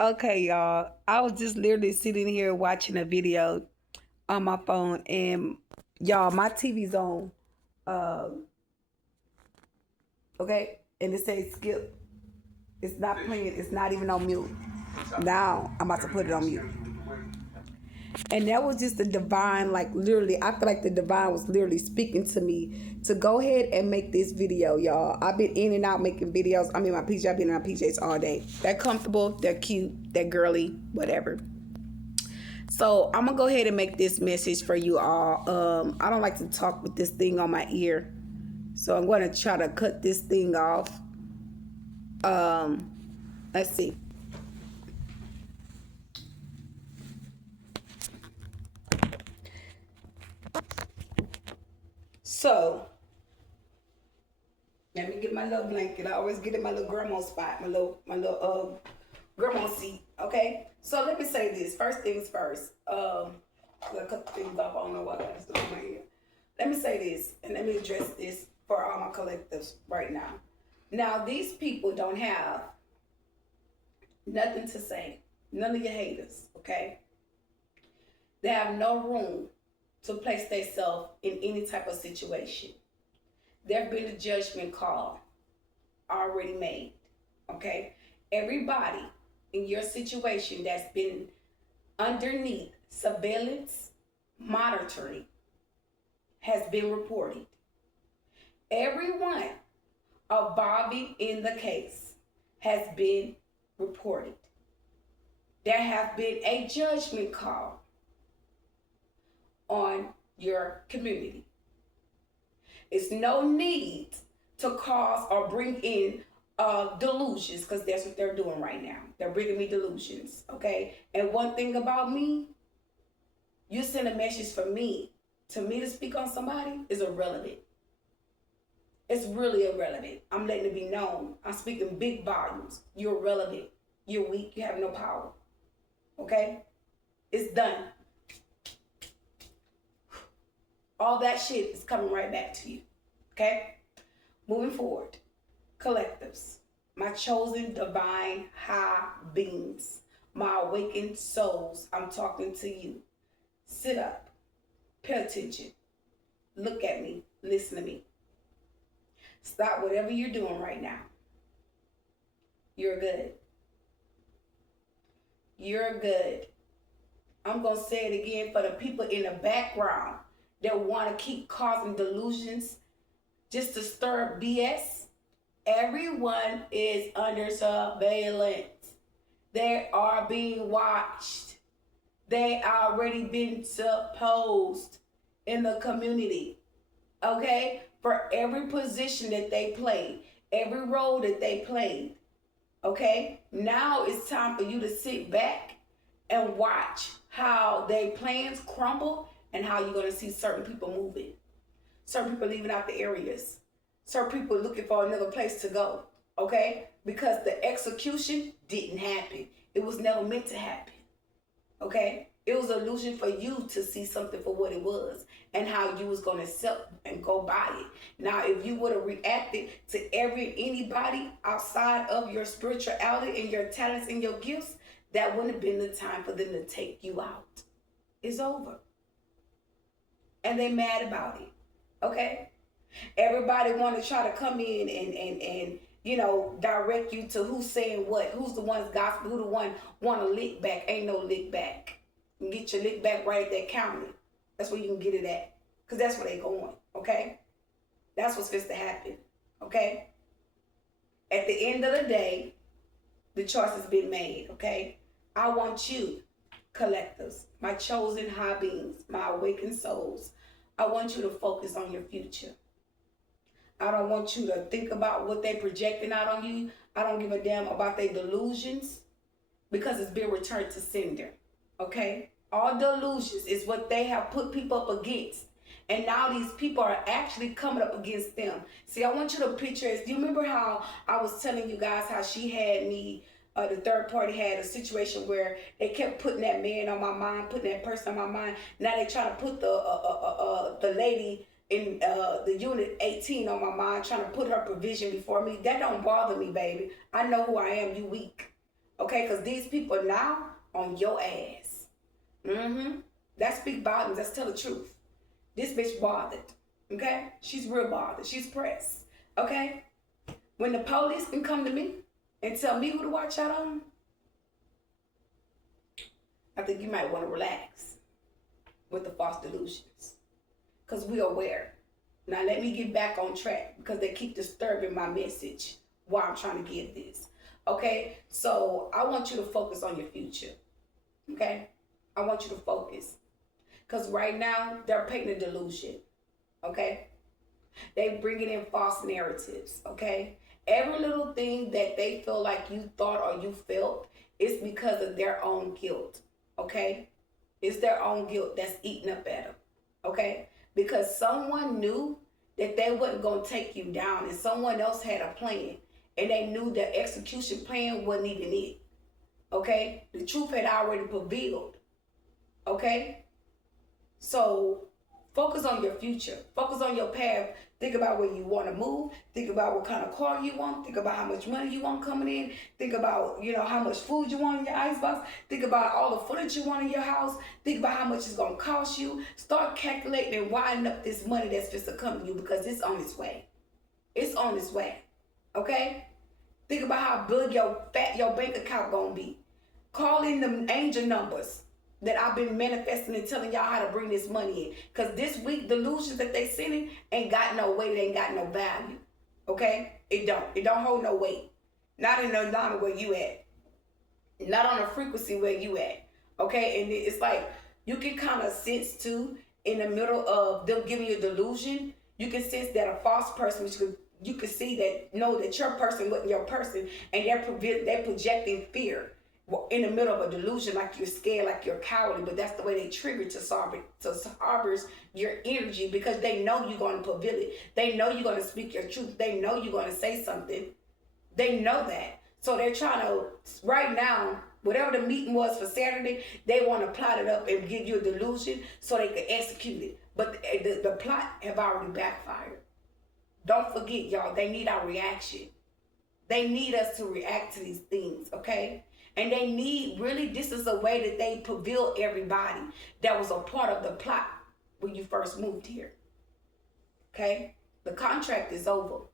Okay, y'all. I was just literally sitting here watching a video on my phone, and y'all, my TV's on. Okay, and it says skip. It's not playing. It's not even on mute. Now I'm about to put it on mute. And that was just the divine, like literally, I feel like the divine was literally speaking to me to go ahead and make this video, y'all. I've been in and out making videos. I mean, I've been in my PJs all day. They're comfortable, they're cute, they're girly, whatever. So I'm gonna go ahead and make this message for you all. I don't like to talk with this thing on my ear, so I'm going to try to cut this thing off. Let's see. So let me get my little blanket. I always get in my little grandma spot, my little grandma seat. Okay. So let me say this. First things first. I cut the things off. I don't know what I got this on my ear. Let me say this, and let me address this for all my collectives right now. Now, these people don't have nothing to say. None of your haters, okay? They have no room to place themselves in any type of situation. There have been a judgment call already made, okay? Everybody in your situation that's been underneath surveillance, monitoring, has been reported. Everyone involving in the case has been reported. There have been a judgment call on your community. It's no need to cause or bring in delusions, because that's what they're doing right now. They're bringing me delusions, okay? And one thing about me, you send a message for me to speak on somebody is irrelevant. It's really irrelevant. I'm letting it be known. I'm speaking big volumes. You're irrelevant. You're weak. You have no power. Okay? It's done. All that shit is coming right back to you. Okay? Moving forward. Collectives. My chosen divine high beings. My awakened souls. I'm talking to you. Sit up. Pay attention. Look at me. Listen to me. Stop whatever you're doing right now. You're good. You're good. I'm going to say it again for the people in the background that want to keep causing delusions just to stir up BS. Everyone is under surveillance. They are being watched. They already been supposed in the community. Okay? For every position that they played, every role that they played. Okay? Now it's time for you to sit back and watch how their plans crumble and how you're going to see certain people moving. Certain people leaving out the areas. Certain people looking for another place to go. Okay? Because the execution didn't happen. It was never meant to happen. Okay? It was an illusion for you to see something for what it was and how you was going to accept and go by it. Now, if you would have reacted to anybody outside of your spirituality and your talents and your gifts, that wouldn't have been the time for them to take you out. It's over. And they mad about it. Okay? Everybody want to try to come in and direct you to who's saying what, who's the one's gospel, who the one want to lick back. Ain't no lick back. You can get your lick back right at that counter. That's where you can get it at. Because that's where they going. Okay? That's what's supposed to happen. Okay? At the end of the day, the choice has been made. Okay? I want you, collectors, my chosen high beings, my awakened souls, I want you to focus on your future. I don't want you to think about what they're projecting out on you. I don't give a damn about their delusions, because it's been returned to sender. Okay? All delusions is what they have put people up against. And now these people are actually coming up against them. See, I want you to picture this. Do you remember how I was telling you guys how she had me, the third party had a situation where they kept putting that man on my mind, putting that person on my mind. Now they trying to put the lady in the unit 18 on my mind, trying to put her provision before me. That don't bother me, baby. I know who I am. You weak. Okay, because these people are now on your ass. That speak volumes. Let's tell the truth. This bitch bothered. Okay? She's real bothered. She's pressed. Okay? When the police can come to me and tell me who to watch out on, I think you might want to relax with the false delusions. Because we're aware. Now let me get back on track because they keep disturbing my message while I'm trying to give this. Okay? So I want you to focus on your future. Okay? I want you to focus. Because right now, they're painting a delusion. Okay? They bringing in false narratives. Okay? Every little thing that they feel like you thought or you felt is because of their own guilt. Okay? It's their own guilt that's eating up at them. Okay? Because someone knew that they wasn't going to take you down and someone else had a plan. And they knew the execution plan wasn't even it. Okay? The truth had already prevailed. Okay? So focus on your future. Focus on your path. Think about where you want to move. Think about what kind of car you want. Think about how much money you want coming in. Think about, how much food you want in your icebox. Think about all the footage you want in your house. Think about how much it's going to cost you. Start calculating and winding up this money that's supposed to come to you because it's on its way. It's on its way. Okay? Think about how big your bank account going to be. Call in the angel numbers that I've been manifesting and telling y'all how to bring this money in. Because this week, delusions that they sending ain't got no weight, ain't got no value. Okay? It don't hold no weight. Not in the line where you at. Not on the frequency where you at. Okay? And it's like, you can kind of sense too, in the middle of them giving you a delusion, you can sense that a false person, which you can see that, know that your person wasn't your person, and they're projecting fear in the middle of a delusion, like you're scared, like you're cowardly, but that's the way they trigger to harbor your energy because they know you're going to prevail it. They know you're going to speak your truth. They know you're going to say something. They know that. So they're trying to, right now, whatever the meeting was for Saturday, they want to plot it up and give you a delusion so they can execute it. But the plot have already backfired. Don't forget, y'all, they need our reaction. They need us to react to these things, okay? And they need, really, this is a way that they prevail everybody that was a part of the plot when you first moved here. Okay? The contract is over.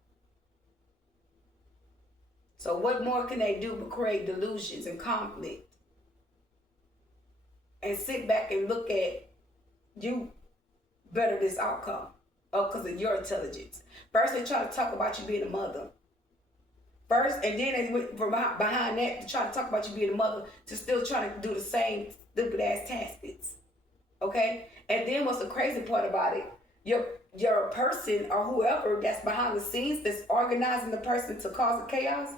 So what more can they do but create delusions and conflict? And sit back and look at you better this outcome because of your intelligence. First, they try to talk about you being a mother. First, and then they went from behind that to try to talk about you being a mother to still trying to do the same stupid ass tactics. Okay? And then what's the crazy part about it? Your person or whoever that's behind the scenes that's organizing the person to cause the chaos,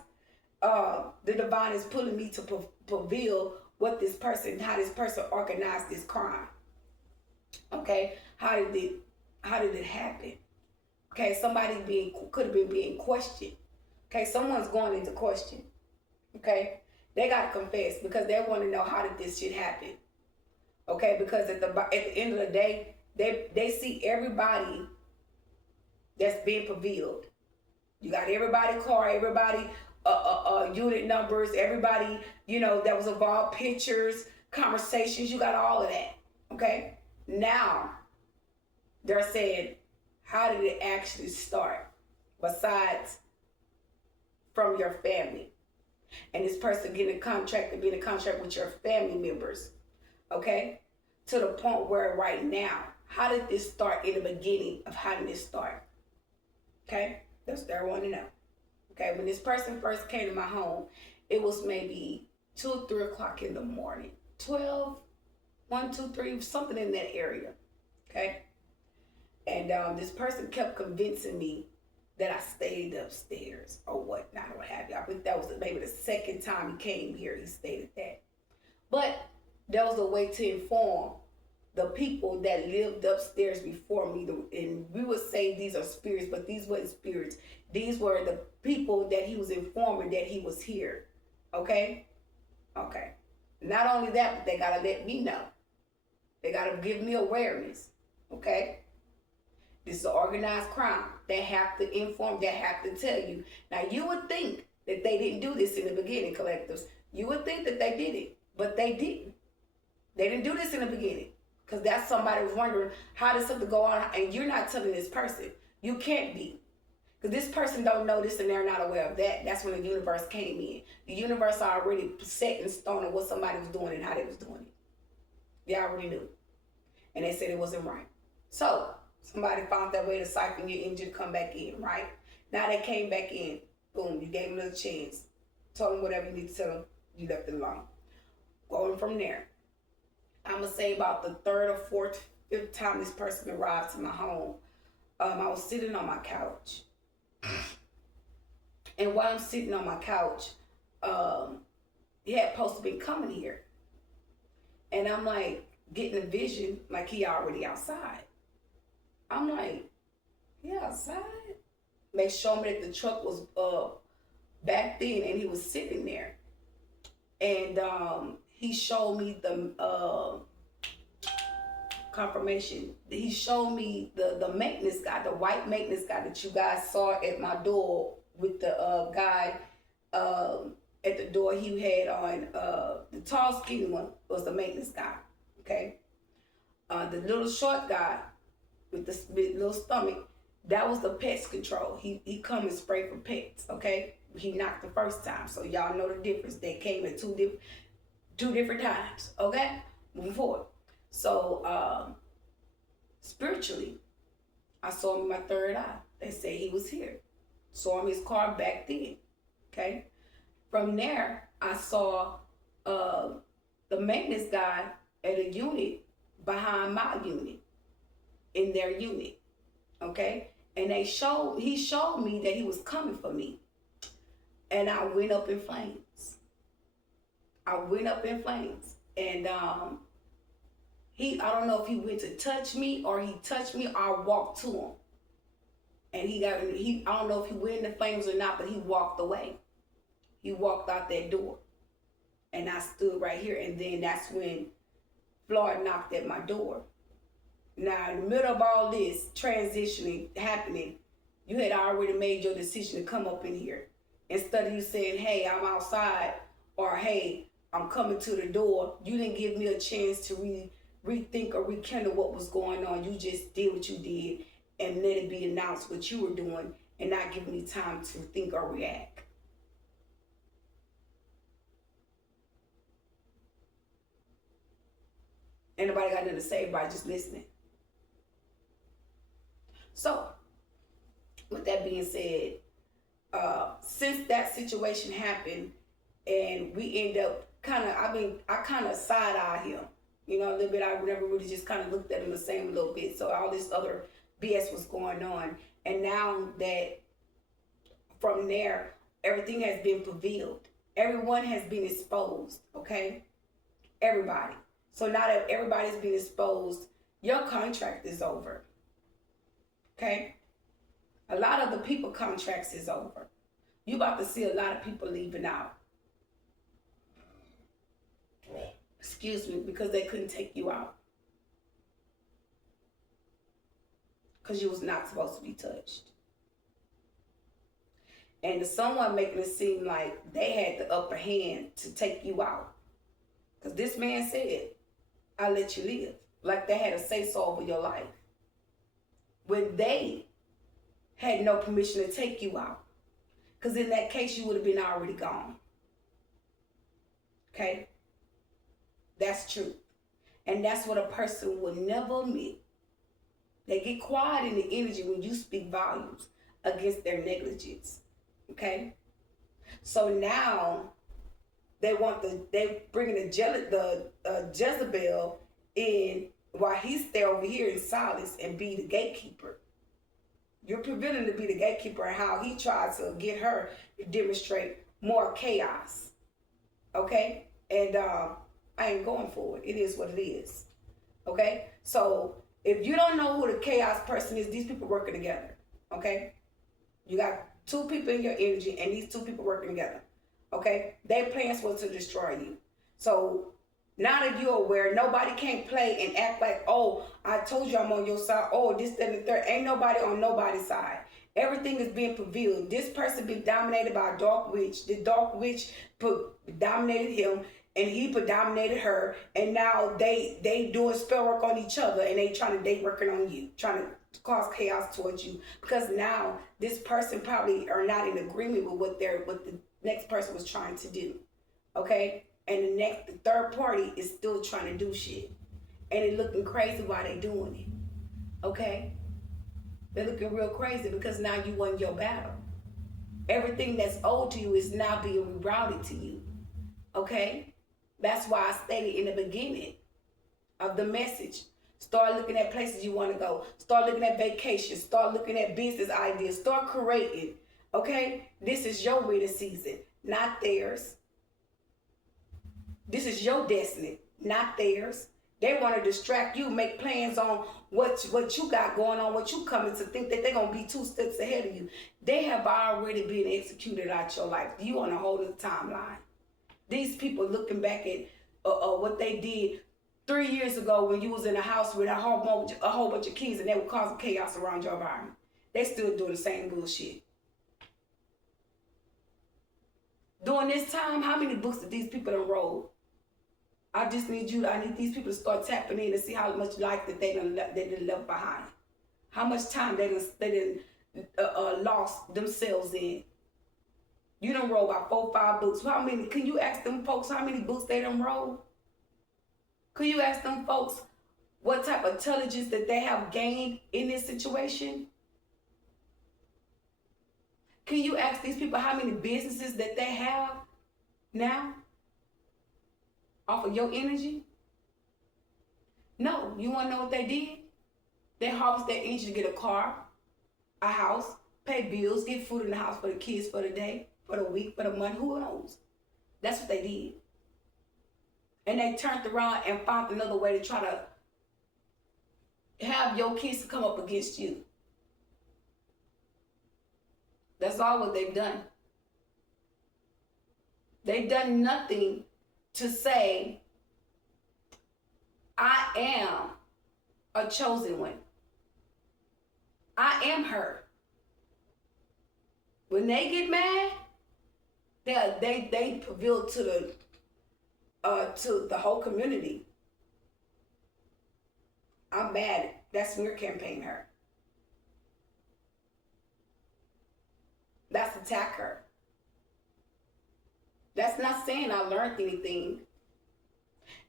the divine is pulling me to reveal what this person, how this person organized this crime. Okay? How did it happen? Okay, somebody could have been being questioned. Okay, someone's going into question. Okay, they got to confess because they want to know how did this shit happen. Okay, because at the end of the day, they see everybody that's being revealed. You got everybody car, everybody unit numbers, everybody that was involved, pictures, conversations. You got all of that. Okay, now they're saying, how did it actually start? Besides from your family. And this person getting a contract and being in contract with your family members. Okay? To the point where right now, how did this start in the beginning of how did this start? Okay? That's what I want to know. Okay? When this person first came to my home, it was maybe 2 or 3 o'clock in the morning. 12, 1, 2, 3, something in that area. Okay? And this person kept convincing me that I stayed upstairs or whatnot or what have you. I think that was maybe the second time he came here, he stated that. But there was a way to inform the people that lived upstairs before me. And we would say these are spirits, but these weren't spirits. These were the people that he was informing that he was here. Okay? Okay. Not only that, but they got to let me know. They got to give me awareness. Okay? This is an organized crime. They have to inform, they have to tell you. Now, you would think that they didn't do this in the beginning, collectives. You would think that they did it, but they didn't. They didn't do this in the beginning. Because that's somebody was wondering how does something go on, and you're not telling this person. You can't be. Because this person don't know this and they're not aware of that. That's when the universe came in. The universe already set in stone of what somebody was doing and how they was doing it. They already knew. And they said it wasn't right. So, somebody found that way to siphon your engine, come back in, right? Now they came back in. Boom, you gave them a chance. Told them whatever you need to tell them. You left it alone. Going from there. I'm going to say about the third or fourth, fifth time this person arrived to my home, I was sitting on my couch. And while I'm sitting on my couch, he had supposed to be coming here. And I'm like, getting a vision like he already outside. I'm like, he outside? They showed me that the truck was back then and he was sitting there. And he showed me the confirmation. He showed me the maintenance guy, the white maintenance guy that you guys saw at my door with the guy at the door. He had on the tall skinny one was the maintenance guy. Okay, the little short guy with the little stomach, that was the pest control. He come and spray for pets. Okay, he knocked the first time, so y'all know the difference. They came at two different times. Okay, moving forward. So spiritually, I saw him in my third eye. They say he was here. Saw him his car back then. Okay, from there I saw the maintenance guy at a unit behind my unit, in their unit, okay? And he showed me that he was coming for me. And I went up in flames. And I don't know if he went to touch me or he touched me or I walked to him. And I don't know if he went in the flames or not, but he walked away. He walked out that door. And I stood right here, and then that's when Floyd knocked at my door. Now, in the middle of all this transitioning happening, you had already made your decision to come up in here. Instead of you saying, hey, I'm outside, or hey, I'm coming to the door, you didn't give me a chance to rethink or rekindle what was going on. You just did what you did and let it be announced what you were doing and not giving me time to think or react. Anybody got nothing to say by just listening? So, with that being said, since that situation happened and we end up I kind of side-eyed him, you know, a little bit. I never really just kind of looked at him the same a little bit. So all this other BS was going on. And now that from there, everything has been revealed. Everyone has been exposed, okay? Everybody. So now that everybody's been exposed, your contract is over. Okay? A lot of the people contracts is over. You about to see a lot of people leaving out. Excuse me, because they couldn't take you out. Because you was not supposed to be touched. And someone making it seem like they had the upper hand to take you out. Because this man said, I let you live. Like they had a say-so over your life. When they had no permission to take you out. Because in that case, you would have been already gone. Okay? That's true. And that's what a person would never admit. They get quiet in the energy when you speak volumes against their negligence. Okay? So now they bringing the Jezebel in while he stay over here in silence and be the gatekeeper. You're preventing to be the gatekeeper and how he tried to get her to demonstrate more chaos. Okay? And I ain't going for it. It is what it is. Okay? So if you don't know who the chaos person is, these people working together. Okay? You got two people in your energy and these two people working together. Okay? Their plans was to destroy you. So now that you're aware, nobody can't play and act like, oh, I told you I'm on your side. Oh, this, that, and the third. Ain't nobody on nobody's side. Everything is being revealed. This person been dominated by a dark witch. The dark witch dominated him, and he predominated her. And now they doing spell work on each other, and they working on you, trying to cause chaos towards you. Because now this person probably are not in agreement with what the next person was trying to do. Okay, and the third party is still trying to do shit, and it looking crazy while they doing it. Okay. They're looking real crazy because now you won your battle. Everything that's owed to you is now being rerouted to you. Okay? That's why I stated in the beginning of the message. Start looking at places you want to go. Start looking at vacations. Start looking at business ideas. Start creating. Okay? This is your winning season, not theirs. This is your destiny, not theirs. They want to distract you, make plans on what you got going on, what you coming to think that they're going to be 2 steps ahead of you. They have already been executed out your life. You on a whole other timeline. These people looking back at what they did 3 years ago when you was in a house with a whole bunch of kids and they were causing chaos around your environment. They still doing the same bullshit. During this time, how many books did these people enroll? I need these people to start tapping in to see how much life that they done left behind. How much time they done lost themselves in. You done roll about 4 or 5 books. How many? Can you ask them folks how many books they done roll? Can you ask them folks what type of intelligence that they have gained in this situation? Can you ask these people how many businesses that they have now? Off of your energy? No. You want to know what they did? They harvested that energy to get a car, a house, pay bills, get food in the house for the kids for the day, for the week, for the month. Who knows? That's what they did. And they turned around and found another way to try to have your kids to come up against you. That's all what they've done. They've done nothing to say, I am a chosen one. I am her. When they get mad, they reveal to the whole community. I'm mad. That's smear campaign her. That's attack her. That's not saying I learned anything.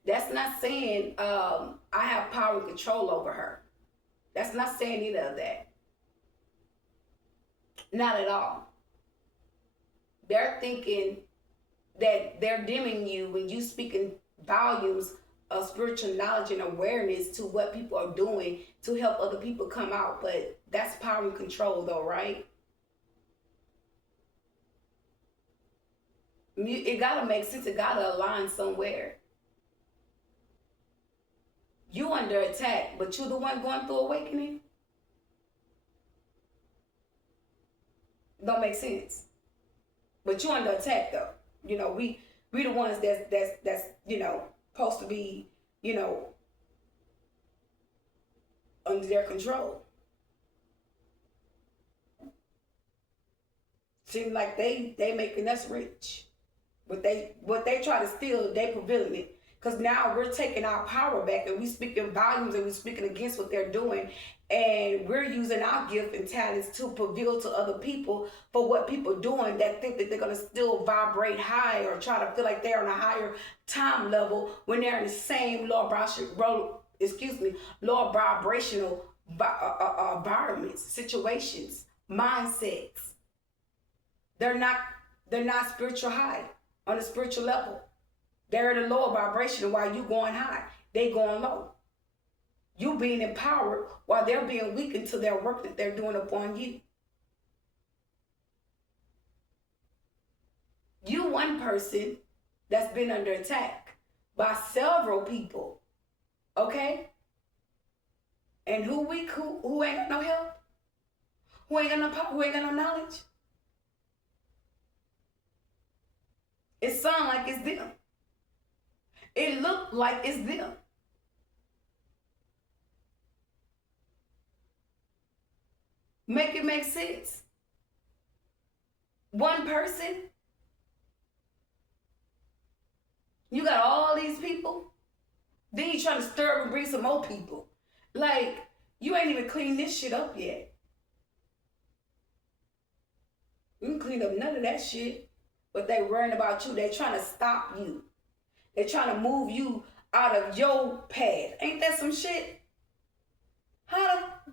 That's not saying I have power and control over her. That's not saying either of that. Not at all. They're thinking that they're dimming you when you speaking volumes of spiritual knowledge and awareness to what people are doing to help other people come out. But that's power and control though, right? It gotta make sense. It gotta align somewhere. You under attack, but you're the one going through awakening. Don't make sense. But you under attack though. You know, we the ones that's supposed to be, under their control. Seems like they making us rich. What they try to steal, they prevailing it. Because now we're taking our power back and we speaking volumes and we speaking against what they're doing. And we're using our gift and talents to prevail to other people for what people doing that think that they're going to still vibrate high or try to feel like they're on a higher time level when they're in the same low vibrational environments, situations, mindsets. They're not spiritual high on a spiritual level. They're at a lower vibration while you going high. They going low. You being empowered while they're being weakened to their work that they're doing upon you. You one person that's been under attack by several people. Okay? And who weak? Who ain't got no help? Who ain't got no power? Who ain't got no knowledge? It sound like it's them. It look like it's them. Make it make sense? One person? You got all these people? Then you trying to stir up and bring some more people. Like, you ain't even cleaned this shit up yet. You can clean up none of that shit. But they worrying about you. They trying to stop you. They trying to move you out of your path. Ain't that some shit?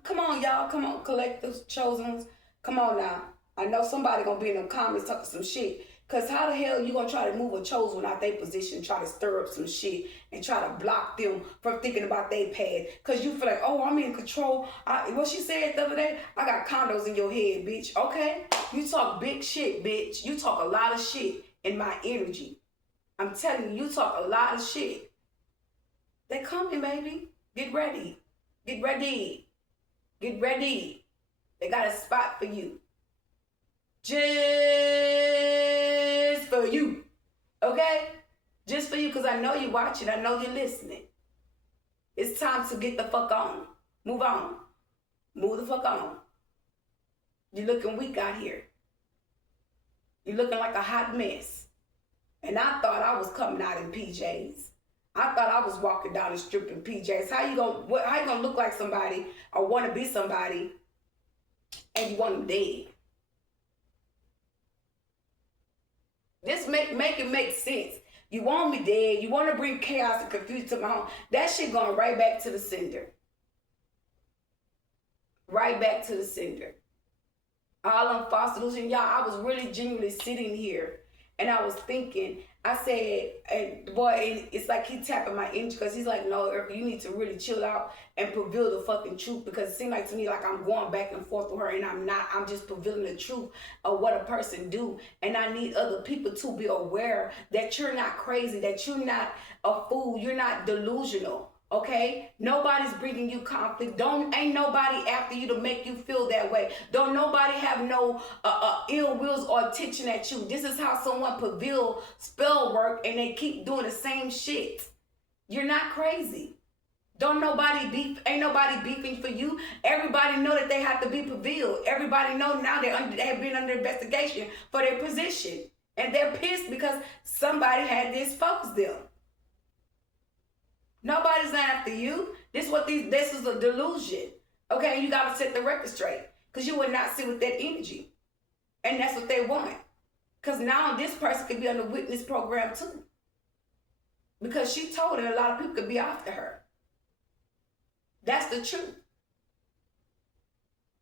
Come on, y'all. Come on, collectives, chosen ones. Come on now. I know somebody gonna be in the comments talking some shit. Cause how the hell you gonna try to move a chosen out their position, try to stir up some shit and try to block them from thinking about their path? Cause you feel like, oh, I'm in control. What she said the other day, I got condos in your head, bitch. Okay, you talk big shit, bitch. You talk a lot of shit in my energy. I'm telling you, you talk a lot of shit. They coming, baby. Get ready. Get ready. Get ready. They got a spot for you. Just for you. Okay? Just for you, because I know you're watching. I know you're listening. It's time to get the fuck on. Move on. Move the fuck on. You're looking weak out here. You're looking like a hot mess. And I thought I was coming out in PJs. I thought I was walking down the strip in PJs. How you gonna look like somebody or want to be somebody and you want them dead? This make it make sense. You want me dead. You want to bring chaos and confusion to my home. That shit going right back to the sender. Right back to the sender. All them false delusions. Y'all, I was really genuinely sitting here and I was thinking, I said, and boy, it's like he tapping my energy because he's like, no, Erica, you need to really chill out and prevail the fucking truth, because it seemed like to me like I'm going back and forth with her and I'm not. I'm just prevailing the truth of what a person do. And I need other people to be aware that you're not crazy, that you're not a fool, you're not delusional. Okay, nobody's bringing you conflict. Ain't nobody after you to make you feel that way. Don't nobody have no ill wills or attention at you. This is how someone prevail spell work and they keep doing the same shit. You're not crazy. Don't nobody beef. Ain't nobody beefing for you. Everybody know that they have to be prevailed. Everybody know now they have been under investigation for their position, and they're pissed because somebody had to expose them. Nobody's not after you. This is a delusion. Okay, you gotta set the record straight. Because you would not sit with that energy. And that's what they want. Because now this person could be on the witness program too. Because she told her a lot of people could be after her. That's the truth.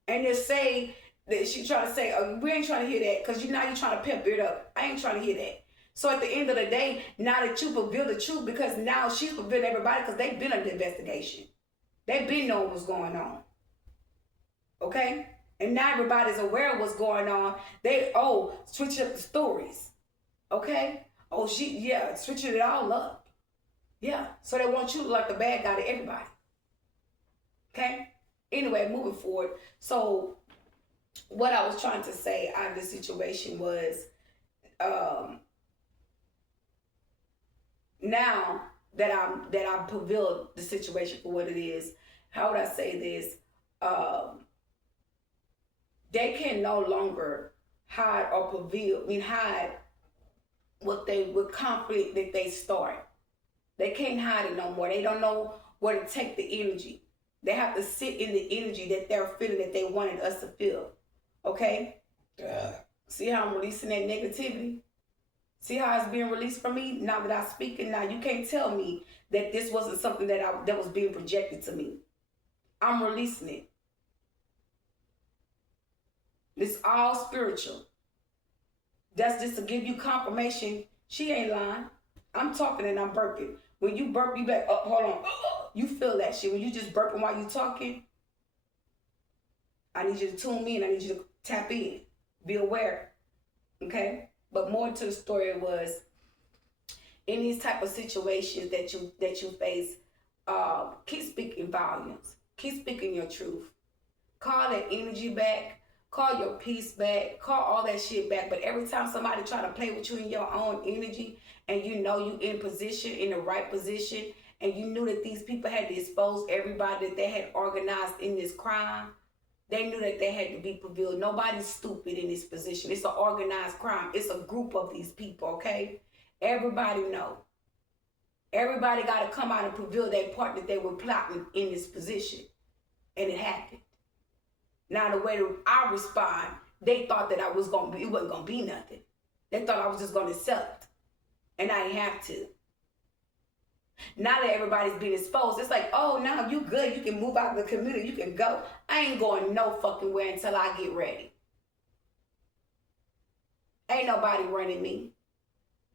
And they say that she trying to say, oh, we ain't trying to hear that. Because now you're trying to pimp it up. I ain't trying to hear that. So at the end of the day, now that you reveal the truth, because now she's revealing everybody because they've been under investigation. They've been knowing what's going on. Okay? And now everybody's aware of what's going on. Switch up the stories. Okay? Switching it all up. Yeah. So they want you to look like the bad guy to everybody. Okay? Anyway, moving forward. So what I was trying to say out of this situation was, now that I'm prevailed the situation for what it is, how would I say this? They can no longer hide or hide what conflict that they start. They can't hide it no more. They don't know where to take the energy. They have to sit in the energy that they're feeling, that they wanted us to feel. Okay? See how I'm releasing that negativity? See how it's being released from me now that I'm speaking? Now you can't tell me that this wasn't something that was being projected to me. I'm releasing it. It's all spiritual. That's just to give you confirmation. She ain't lying. I'm talking and I'm burping. When you burp, you back up. Hold on. You feel that shit. When you just burping while you talking, I need you to tune me and I need you to tap in. Be aware. Okay? But more to the story was, in these type of situations that you face, keep speaking volumes. Keep speaking your truth. Call that energy back. Call your peace back. Call all that shit back. But every time somebody try to play with you in your own energy, and you know you in position, in the right position, and you knew that these people had to expose everybody that they had organized in this crime, They knew that they had to be prevailed. Nobody's stupid in this position. It's an organized crime. It's a group of these people, okay? Everybody know. Everybody got to come out and prevail their part that they were plotting in this position. And it happened. Now the way that I respond, they thought that it wasn't going to be nothing. They thought I was just going to accept. And I didn't have to. Now that everybody's being exposed, it's like, oh, now you good. You can move out of the community. You can go. I ain't going no fucking way until I get ready. Ain't nobody running me.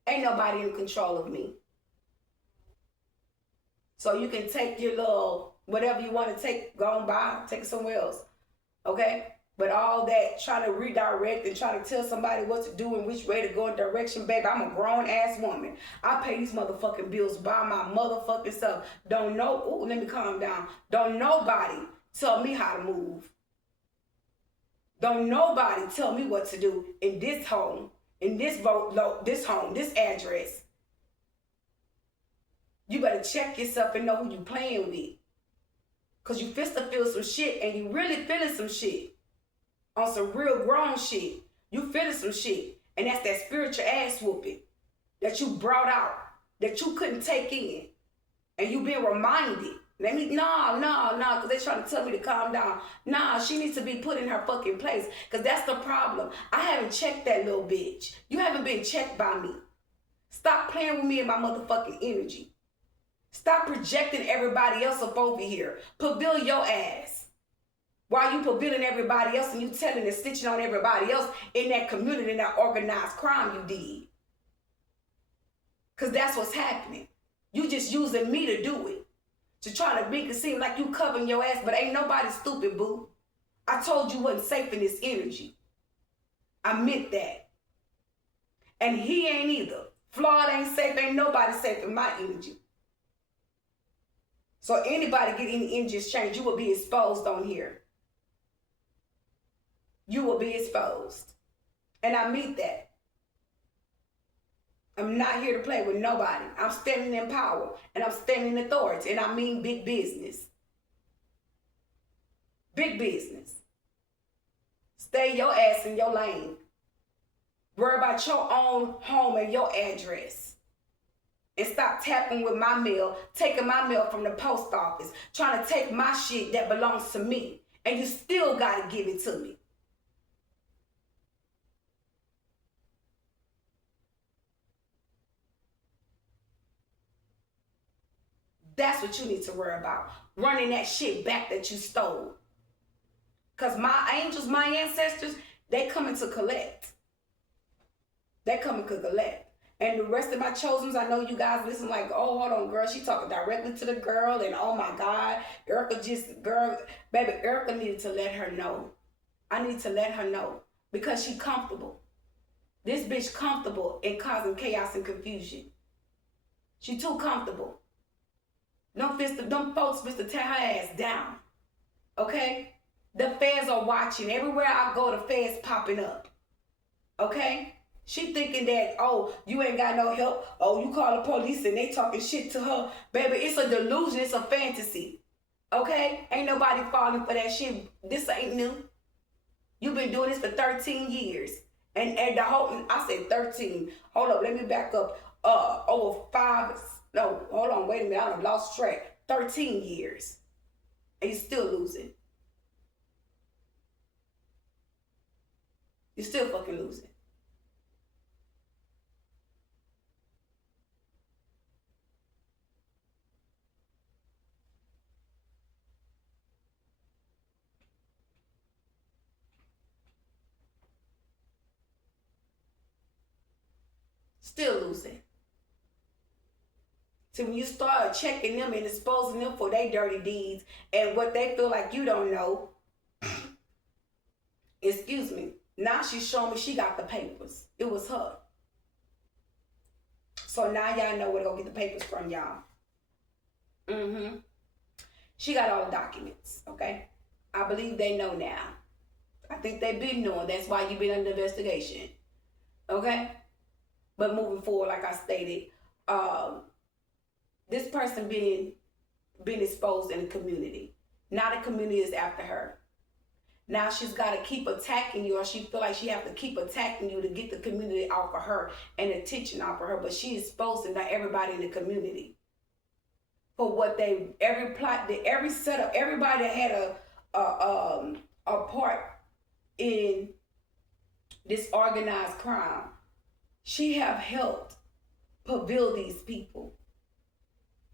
Ain't nobody in control of me. So you can take your little, whatever you want to take, go on by, take it somewhere else. Okay? But all that trying to redirect and trying to tell somebody what to do and which way to go in direction, baby, I'm a grown-ass woman. I pay these motherfucking bills by my motherfucking self. Don't know, ooh, let me calm down. Don't nobody tell me how to move. Don't nobody tell me what to do in this home, in this home, this address. You better check yourself and know who you playing with. Because you feel some shit and you really feeling some shit. On some real grown shit. You feeling some shit. And that's that spiritual ass whooping that you brought out. That you couldn't take in. And you been reminded. No, because they trying to tell me to calm down. Nah, she needs to be put in her fucking place. Because that's the problem. I haven't checked that little bitch. You haven't been checked by me. Stop playing with me and my motherfucking energy. Stop projecting everybody else up over here. Pavil your ass. While you pavilling everybody else and you telling and stitching on everybody else in that community, in that organized crime you did. Because that's what's happening. You just using me to do it. To try to make it seem like you covering your ass, but ain't nobody stupid, boo. I told you wasn't safe in this energy. I meant that. And he ain't either. Flawed ain't safe. Ain't nobody safe in my energy. So anybody get any energy exchange, you will be exposed on here. You will be exposed. And I mean that. I'm not here to play with nobody. I'm standing in power. And I'm standing in authority. And I mean big business. Big business. Stay your ass in your lane. Worry about your own home and your address. And stop tapping with my mail, taking my mail from the post office, trying to take my shit that belongs to me. And you still got to give it to me. That's what you need to worry about. Running that shit back that you stole. Because my angels, my ancestors, they coming to collect. They coming to collect. And the rest of my chosens, I know you guys listen like, oh, hold on, girl. She talking directly to the girl. And oh my God, baby, Erica needed to let her know. I need to let her know. Because she comfortable. This bitch comfortable in causing chaos and confusion. She too comfortable. Them folks to tear her ass down. Okay? The feds are watching. Everywhere I go, the feds popping up. Okay? She thinking that, oh, you ain't got no help. Oh, you call the police and they talking shit to her. Baby, it's a delusion. It's a fantasy. Okay? Ain't nobody falling for that shit. This ain't new. You've been doing this for 13 years. And the whole, I said 13. Hold up, let me back up. Over 5, no, hold on, wait a minute. I've lost track. 13 years. And you're still losing. You're still fucking losing. Still losing. So when you start checking them and exposing them for their dirty deeds and what they feel like you don't know, excuse me, now she's showing me she got the papers. It was her. So now y'all know where to go get the papers from, y'all. She got all the documents, okay? I believe they know now. I think they've been knowing. That's why you've been under investigation. Okay? But moving forward, like I stated, this person being exposed in the community. Now the community is after her. Now she's got to keep attacking you, or she feel like she have to keep attacking you to get the community off of her and attention off of her. But she is supposed to know everybody in the community for what they every plot, every setup, everybody that had a part in this organized crime. She have helped prevail these people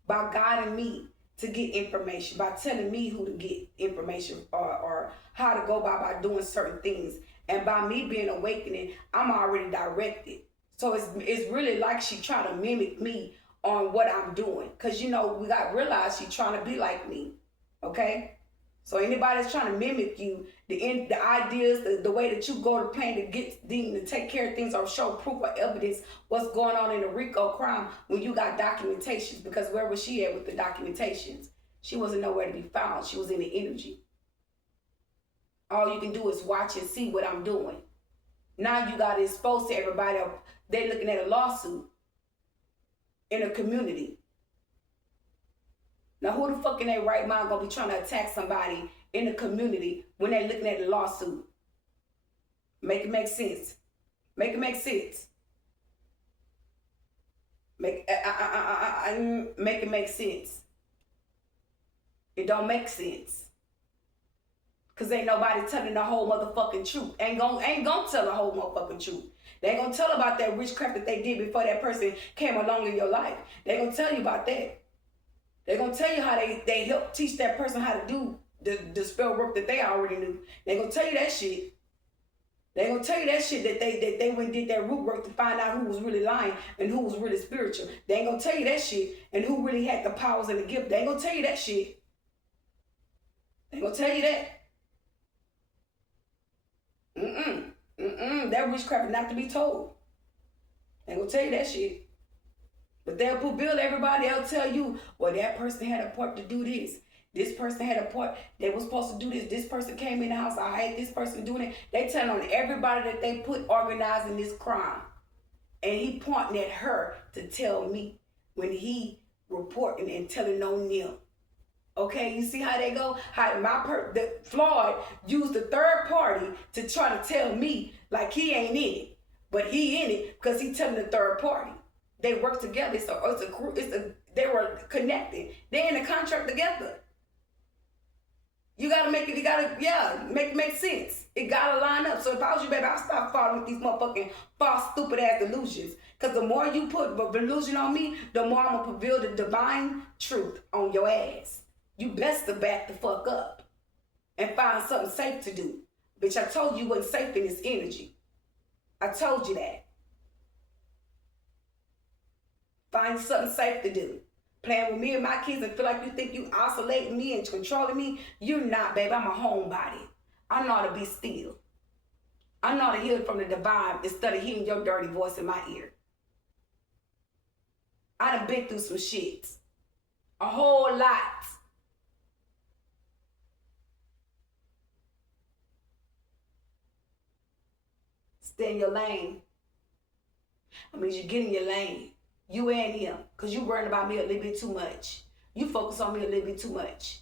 by guiding me to get information, by telling me who to get information or how to go by doing certain things. And by me being awakening, I'm already directed. So it's really like she trying to mimic me on what I'm doing. Because, you know, we got to realize she trying to be like me. Okay? So anybody that's trying to mimic you, the ideas, the way that you go to plan to get them to take care of things or show proof or evidence what's going on in the RICO crime when you got documentations. Because where was she at with the documentations? She wasn't nowhere to be found. She was in the energy. All you can do is watch and see what I'm doing. Now you got to expose to everybody. They're looking at a lawsuit in a community. Now, who the fuck in their right mind gonna be trying to attack somebody in the community when they're looking at the lawsuit? Make it make sense. Make it make sense. Make it make sense. It don't make sense. Cause ain't nobody telling the whole motherfucking truth. Ain't gonna tell the whole motherfucking truth. They ain't gonna tell about that witchcraft that they did before that person came along in your life. They gonna tell you about that. They're going to tell you how they help teach that person how to do the spell work that they already knew. They're going to tell you that shit. They're going to tell you that shit that they went and did that root work to find out who was really lying and who was really spiritual. They ain't going to tell you that shit and who really had the powers and the gift. They ain't going to tell you that shit. They ain't going to tell you that. That witchcraft is not to be told. They ain't going to tell you that shit. But they'll put bill everybody. They'll tell you, well, that person had a part to do this. This person had a part. They was supposed to do this. This person came in the house. I had this person doing it. They tell on everybody that they put organizing this crime. And he pointing at her to tell me when he reporting and telling on them. Okay, you see how they go? How Floyd used the third party to try to tell me like he ain't in it. But he in it because he telling the third party. They work together. They were connected. They're in a contract together. You gotta make it make sense. It gotta line up. So if I was you, baby, I'll stop falling with these motherfucking false, stupid ass delusions. Cause the more you put a delusion on me, the more I'm gonna reveal the divine truth on your ass. You best to back the fuck up and find something safe to do. Bitch, I told you wasn't safe in this energy. I told you that. Find something safe to do. Playing with me and my kids and feel like you think you oscillating me and controlling me. You're not, babe. I'm a homebody. I know how to be still. I know how to hear from the divine instead of hearing your dirty voice in my ear. I done been through some shit. A whole lot. Stay in your lane. I mean, you get in your lane. You and him, because you worrying about me a little bit too much. You focus on me a little bit too much.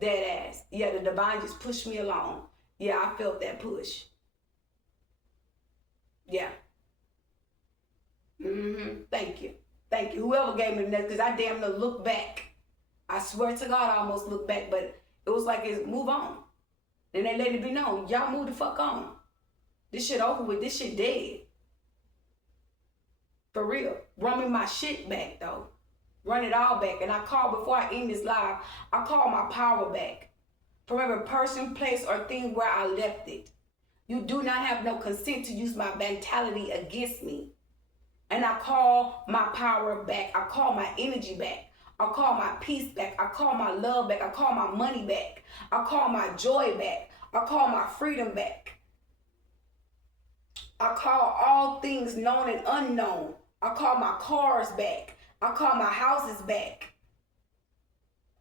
Dead ass. Yeah, the divine just pushed me along. Yeah, I felt that push. Yeah. Thank you. Thank you. Whoever gave me the next, because I damn near look back. I swear to God, I almost looked back, but it was like, it's move on. Then they let it be known. Y'all move the fuck on. This shit over with. This shit dead. For real. Run me my shit back, though. Run it all back. And I call, before I end this live, I call my power back. From every person, place, or thing where I left it. You do not have no consent to use my mentality against me. And I call my power back. I call my energy back. I call my peace back. I call my love back. I call my money back. I call my joy back. I call my freedom back. I call all things known and unknown. I call my cars back. I call my houses back.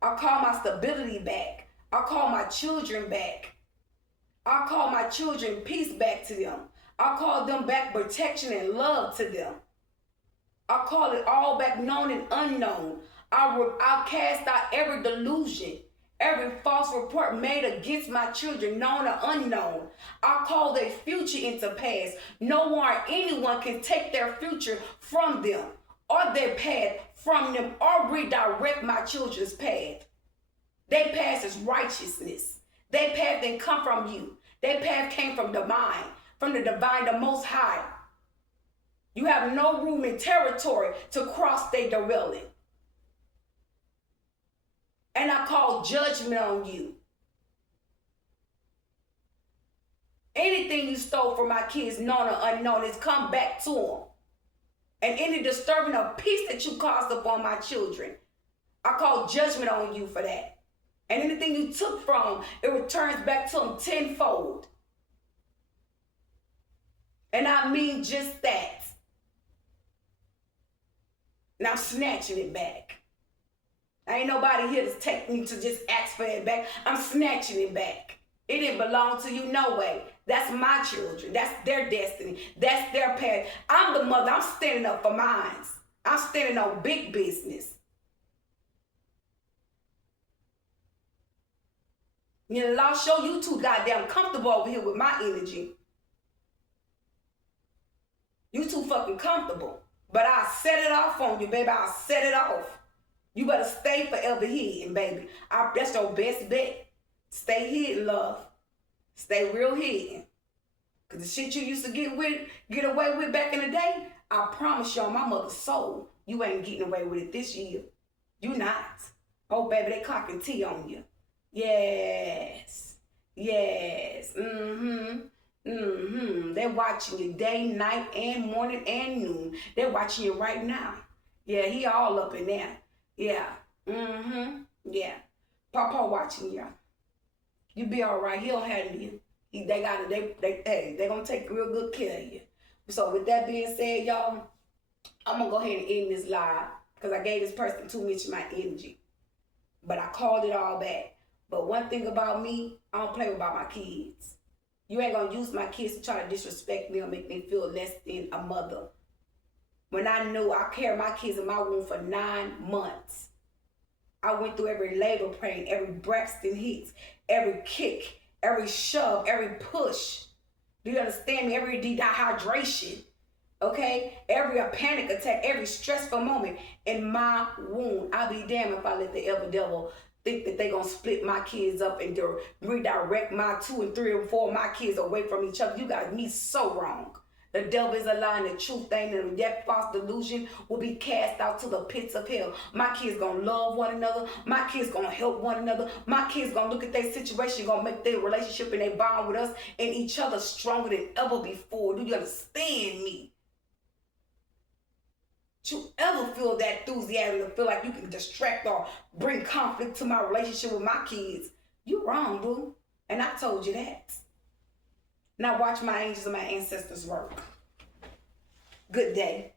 I call my stability back. I call my children back. I call my children peace back to them. I call them back protection and love to them. I call it all back known and unknown. I cast out every delusion, Every false report made against my children, known or unknown, I call their future into pass. No one or anyone can take their future from them or their path from them or redirect my children's path. Their path is righteousness. Their path didn't come from you. Their path came from the divine, the Most High. You have no room in territory to cross their dwelling. And I call judgment on you. Anything you stole from my kids, known or unknown, is come back to them. And any disturbing of peace that you caused upon my children, I call judgment on you for that. And anything you took from them, it returns back to them tenfold. And I mean just that. And I'm snatching it back. Ain't nobody here to take me to just ask for it back. I'm snatching it back. It didn't belong to you, no way. That's my children. That's their destiny. That's their path. I'm the mother. I'm standing up for mine. I'm standing on big business. You know, I'll show you too goddamn comfortable over here with my energy. You too fucking comfortable. But I'll set it off on you, baby. I'll set it off. You better stay forever hidden, baby. That's your best bet. Stay hidden, love. Stay real hidden. Because the shit you used to get away with back in the day, I promise you on my mother's soul, you ain't getting away with it this year. You not. Oh, baby, they clocking T on you. Yes. Yes. They're watching you day, night, and morning, and noon. They're watching you right now. Yeah, he all up in there. Yeah. Yeah. Papa watching y'all. You be all right. He'll handle you. They gonna take real good care of you. So with that being said, y'all, I'm gonna go ahead and end this live because I gave this person too much of my energy. But I called it all back. But one thing about me, I don't play about my kids. You ain't gonna use my kids to try to disrespect me or make me feel less than a mother. When I knew I carried my kids in my womb for 9 months. I went through every labor pain, every Braxton Hicks, every kick, every shove, every push. Do you understand me? Every dehydration, okay? Every panic attack, every stressful moment in my womb. I'll be damned if I let the ever devil think that they gonna split my kids up and redirect my 2 and 3 and 4 of my kids away from each other. You got me so wrong. The devil is a lie and the truth ain't, and that false delusion will be cast out to the pits of hell. My kids gonna love one another. My kids gonna help one another. My kids gonna look at their situation, gonna make their relationship and their bond with us and each other stronger than ever before. Do you understand me? Do you ever feel that enthusiasm to feel like you can distract or bring conflict to my relationship with my kids? You wrong, boo. And I told you that. Now watch my angels and my ancestors work. Good day.